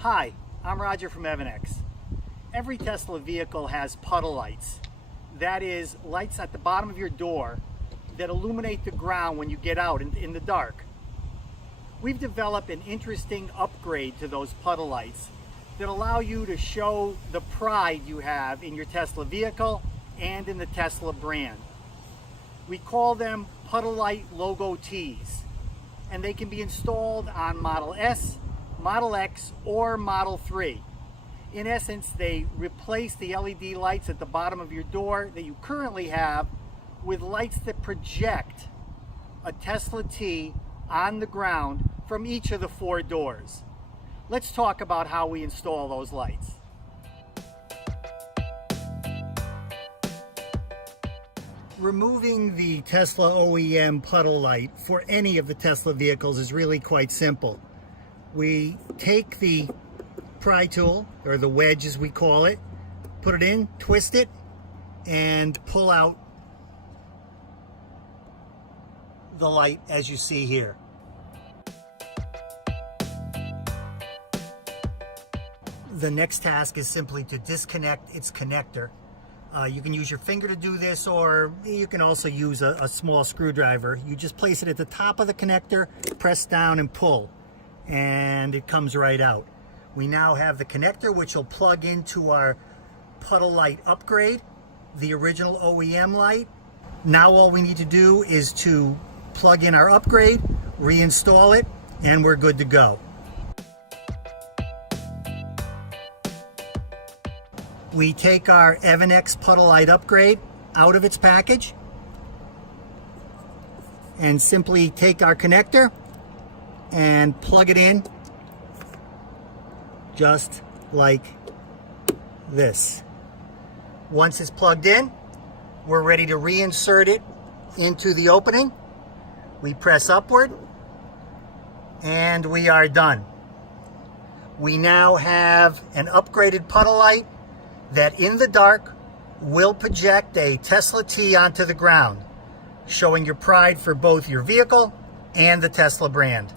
Hi, I'm Roger from EVANNEX. Every Tesla vehicle has puddle lights. That is, lights at the bottom of your door that illuminate the ground when you get out in the dark. We've developed an interesting upgrade to those puddle lights that allow you to show the pride you have in your Tesla vehicle and in the Tesla brand. We call them Puddle Light Logo Tees, and they can be installed on Model S, Model X, or Model 3. In essence, they replace the LED lights at the bottom of your door that you currently have with lights that project a Tesla T on the ground from each of the 4 doors. Let's talk about how we install those lights. Removing the Tesla OEM puddle light for any of the Tesla vehicles is really quite simple. We take the pry tool, or the wedge as we call it, put it in, twist it, and pull out the light as you see here. The next task is simply to disconnect its connector. You can use your finger to do this, or you can also use a small screwdriver. You just place it at the top of the connector, press down and pull, and it comes right out. We now have the connector, which will plug into our puddle light upgrade, the original OEM light. Now all we need to do is to plug in our upgrade, reinstall it, and we're good to go. We take our EVANNEX puddle light upgrade out of its package and simply take our connector and plug it in just like this. Once it's plugged in, we're ready to reinsert it into the opening. We press upward and we are done. We now have an upgraded puddle light that in the dark will project a Tesla T onto the ground, showing your pride for both your vehicle and the Tesla brand.